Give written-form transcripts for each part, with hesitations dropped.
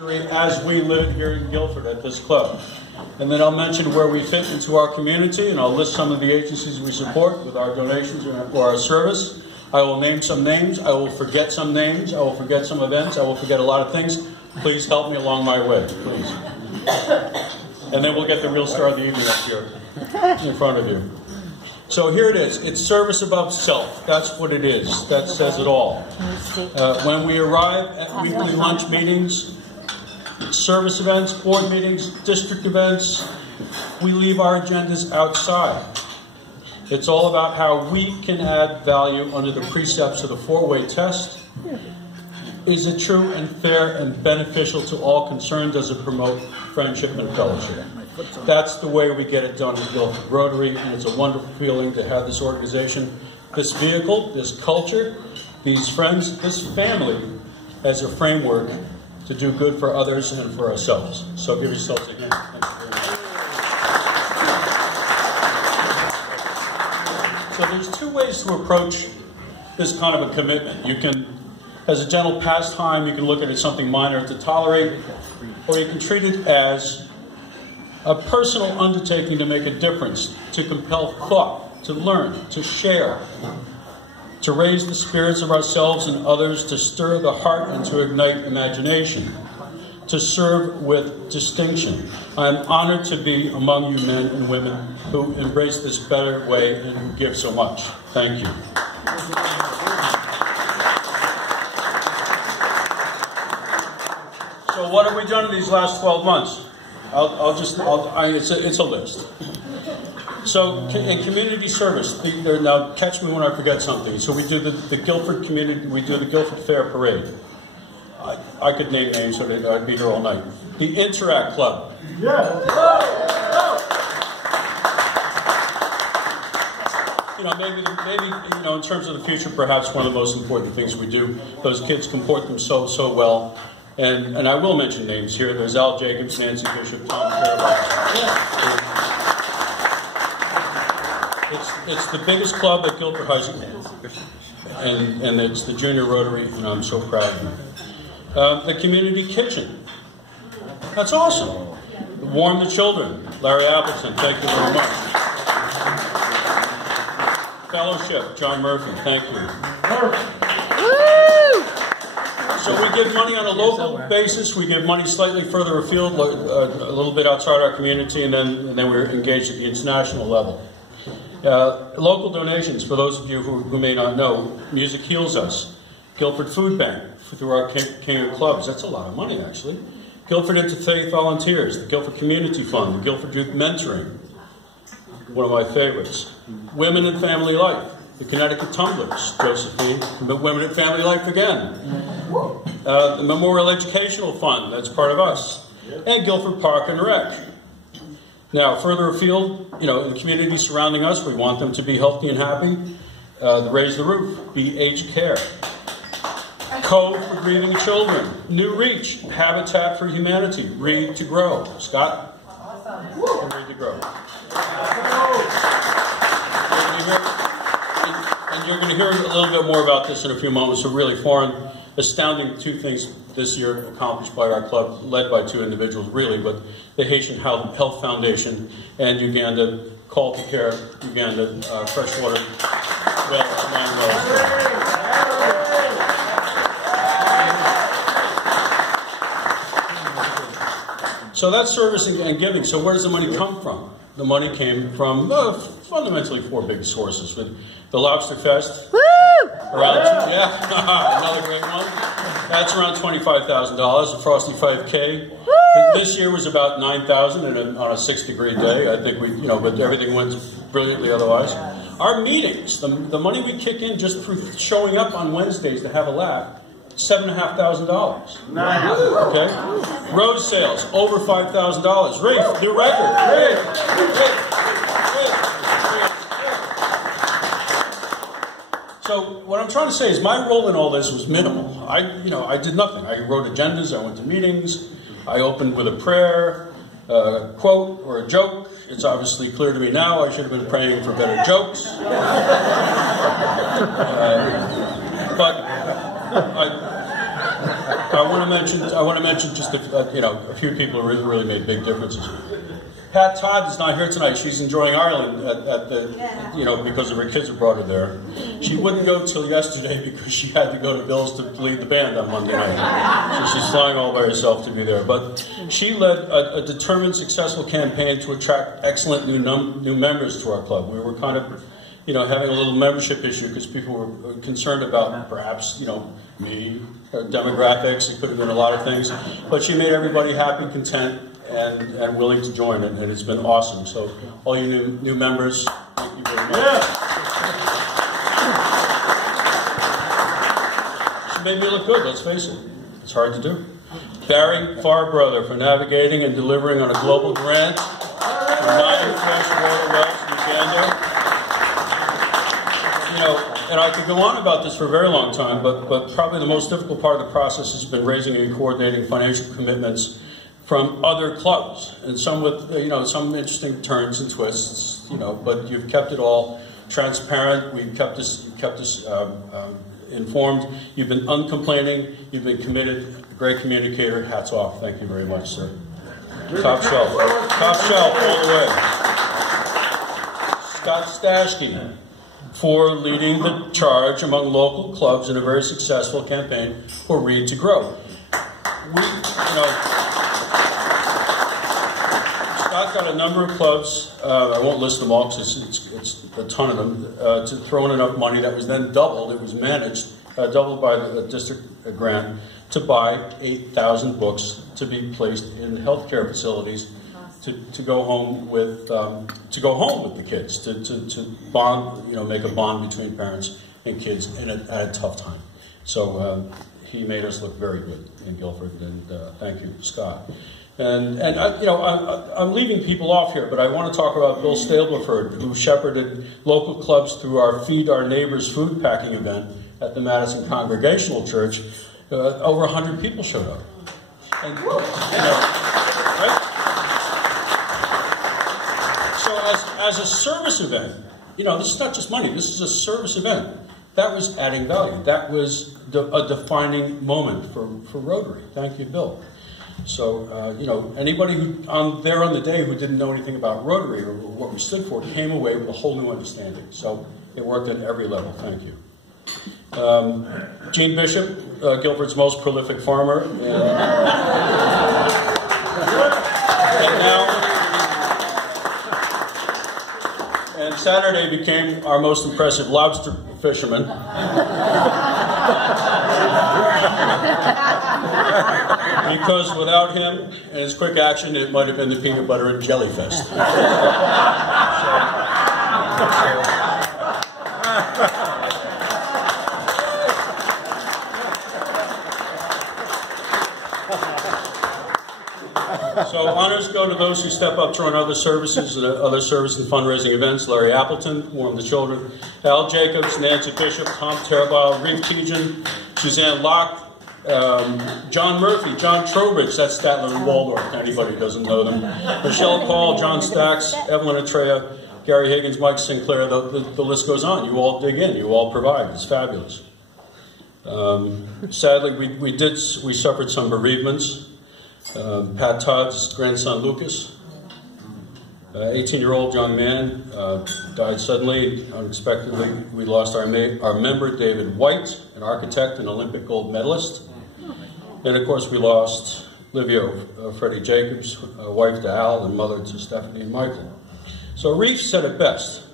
As we live here in Guilford at this club. And then I'll mention where we fit into our community, and I'll list some of the agencies we support with our donations or our service. I will name some names. I will forget some names. I will forget some events. I will forget a lot of things. Please help me along my way, please. And then we'll get the real star of the evening up here in front of you. So here it is. It's service above self. That's what it is. That says it all. When we arrive at weekly lunch meetings, service events, board meetings, district events, we leave our agendas outside. It's all about how we can add value under the precepts of the four-way test. Is it true and fair and beneficial to all concerned? Does it promote friendship and fellowship? That's the way we get it done at Guilford Rotary, and it's a wonderful feeling to have this organization, this vehicle, this culture, these friends, this family as a framework to do good for others and for ourselves. So give yourselves a hand. Thank you very much. So there's two ways to approach this kind of a commitment. You can, as a gentle pastime, you can look at it as something minor to tolerate, or you can treat it as a personal undertaking to make a difference, to compel thought, to learn, to share, to raise the spirits of ourselves and others, to stir the heart and to ignite imagination, to serve with distinction. I am honored to be among you men and women who embrace this better way and who give so much. Thank you. So what have we done in these last 12 months? It's a list. So in community service, now catch me when I forget something. So we do the Guilford community, we do the Guilford Fair Parade. I could name names, so I'd be here all night. The Interact Club. Yeah. Maybe in terms of the future, perhaps one of the most important things we do. Those kids comport themselves so well. And I will mention names here. There's Al Jacobs, Nancy Bishop, Tom Fairbanks. It's the biggest club at Guilford High School. And it's the Junior Rotary, and I'm so proud of it. The Community Kitchen. That's awesome. Warm the Children. Larry Appleton, thank you very much. Fellowship, John Murphy, thank you. So we give money on a local basis. We give money slightly further afield, a little bit outside our community, and then we're engaged at the international level. Local donations, for those of you who may not know, music heals us. Guilford Food Bank, through our King of Clubs. That's a lot of money, actually. Guilford Interfaith Volunteers, the Guilford Community Fund, the Guilford Youth Mentoring, one of my favorites. Women and Family Life, the Connecticut Tumblers, Josephine, but Women and Family Life again. The Memorial Educational Fund, that's part of us. And Guilford Park and Rec. Now, further afield, in the community surrounding us, we want them to be healthy and happy. The Raise the Roof, BH Care. Code for Grieving Children, New Reach, Habitat for Humanity, Read to Grow. Scott? And Read to Grow. And you're going to hear a little bit more about this in a few moments. So really foreign, astounding two things this year accomplished by our club, led by two individuals, really, but the Haitian Health Foundation and Uganda, Call to Care, Uganda, Freshwater Wells. So that's service and giving. So where does the money come from? The money came from fundamentally four big sources. The Lobster Fest. Woo! Another great one. That's around $25,000. The Frosty 5K. Woo! This year was about $9,000 on a 6-degree day. I think but everything went brilliantly otherwise. Our meetings, the money we kick in just through showing up on Wednesdays to have a laugh, $7,500. Nice. Okay. Road sales over $5,000. Rafe, new record. So what I'm trying to say is my role in all this was minimal. I did nothing. I wrote agendas. I went to meetings. I opened with a prayer, a quote, or a joke. It's obviously clear to me now I should have been praying for better jokes. But I want to mention just a few people who really made big differences. Pat Todd is not here tonight. She's enjoying Ireland because of her kids have brought her there. She wouldn't go till yesterday because she had to go to Bill's to lead the band on Monday night. So she's flying all by herself to be there. But she led a determined, successful campaign to attract excellent new members to our club. We were kind of, having a little membership issue because people were concerned about perhaps, me, demographics. It could have been a lot of things. But she made everybody happy, content, and willing to join it, and it's been awesome. So all you new members, thank you very much. She made me look good, let's face it. It's hard to do. Barry Farbrother for navigating and delivering on a global grant for 9 fresh water wells in Uganda. And I could go on about this for a very long time, but probably the most difficult part of the process has been raising and coordinating financial commitments from other clubs, and some with some interesting turns and twists, but you've kept it all transparent. We've kept us informed. You've been uncomplaining. You've been committed. Great communicator. Hats off. Thank you very much, sir. Top shelf all the way. Scott Stashke for leading the charge among local clubs in a very successful campaign for Read to Grow. Scott got a number of clubs, I won't list them all because it's a ton of them, to throw in enough money that was then doubled. It was managed, doubled by the district grant, to buy 8,000 books to be placed in healthcare facilities to go home with the kids, to bond, make a bond between parents and kids at a tough time. So he made us look very good in Guilford, and thank you, Scott. And I'm leaving people off here, but I want to talk about Bill Stableford, who shepherded local clubs through our Feed Our Neighbors food packing event at the Madison Congregational Church. Over 100 people showed up. And, right? So as a service event, this is not just money, this is a service event. That was adding value. That was a defining moment for Rotary. Thank you, Bill. So, anybody who on the day who didn't know anything about Rotary or what we stood for came away with a whole new understanding. So it worked at every level. Thank you. Gene Bishop, Guilford's most prolific farmer, and Saturday became our most impressive lobster fisherman. Because without him and his quick action, it might have been the peanut butter and jelly fest. So honors go to those who step up to run other services and other service and fundraising events. Larry Appleton, one of the children, Al Jacobs, Nancy Bishop, Tom Terabile, Reeve Keegan, Suzanne Locke, John Murphy, John Trowbridge, that's Statler and Waldorf, anybody who doesn't know them, Michelle Paul, John Stacks, Evelyn Atreya, Gary Higgins, Mike Sinclair, the list goes on. You all dig in, you all provide, it's fabulous. Sadly, we suffered some bereavements. Pat Todd's grandson Lucas, 18-year-old young man, died suddenly, unexpectedly. We lost our member David White, an architect and Olympic gold medalist. And of course we lost Livio, Freddie Jacobs, wife to Al and mother to Stephanie and Michael. So Reeve said it best.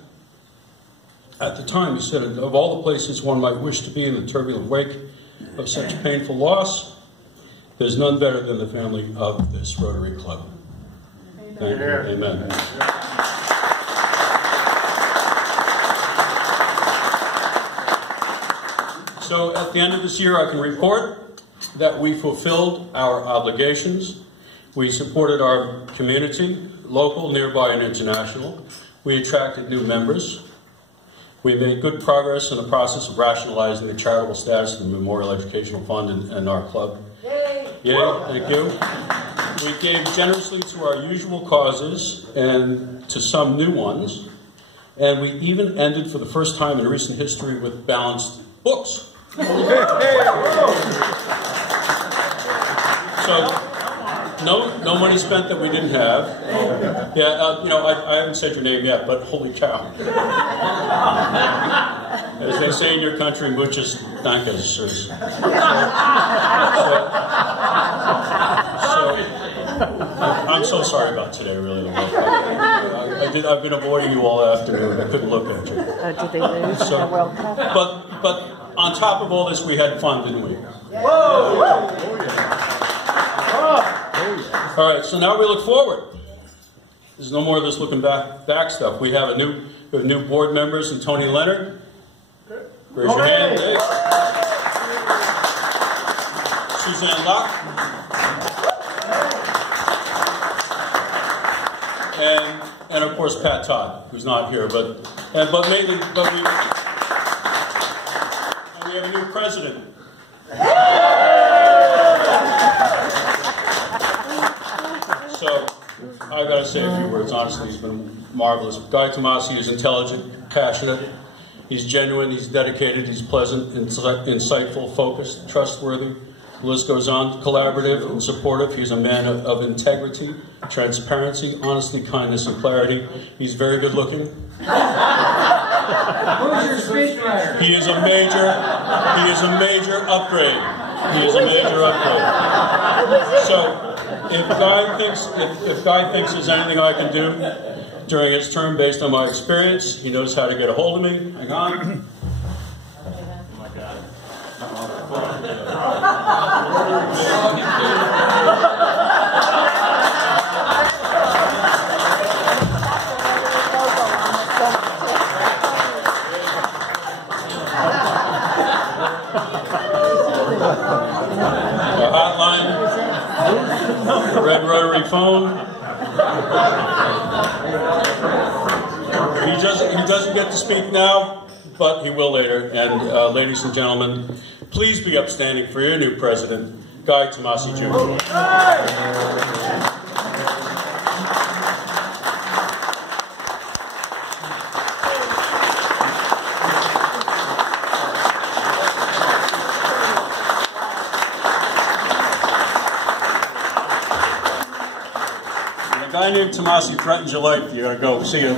At the time he said, of all the places one might wish to be in the turbulent wake of such painful loss, there's none better than the family of this Rotary Club. Thank you. Amen. So at the end of this year, I can report that we fulfilled our obligations. We supported our community, local, nearby, and international. We attracted new members. We made good progress in the process of rationalizing the charitable status of the Memorial Educational Fund and our club. Yay, thank you. We gave generously to our usual causes and to some new ones. And we even ended for the first time in recent history with balanced books. So, no money spent that we didn't have. Yeah, I haven't said your name yet, but holy cow. As they say in your country, muchas gracias. I'm so sorry about today, really. I've been avoiding you all afternoon. I couldn't look at you. Did they lose in the World Cup? But on top of all this, we had fun, didn't we? Whoa! All right, so now we look forward. There's no more of this looking back stuff. We have new board members and Tony Leonard. Raise your hand, Dave. Suzanne Locke. And of course Pat Todd, who's not here, but we have a new president. So I've got to say a few words. Honestly, he's been marvelous. Guy Tomasi is intelligent, passionate. He's genuine. He's dedicated. He's pleasant, insightful, focused, trustworthy. The list goes on. Collaborative and supportive. He's a man of integrity, transparency, honesty, kindness, and clarity. He's very good looking. Who's your speechwriter? He is a major upgrade. He is a major upgrade. So if Guy thinks there's anything I can do during his term based on my experience, he knows how to get a hold of me. Hang on. The hotline, the red Rotary phone. He doesn't get to speak now, but he will later. And ladies and gentlemen, please be upstanding for your new president, Guy Tomasi Jr. A guy named Tomasi threatens your life. You gotta go. See you.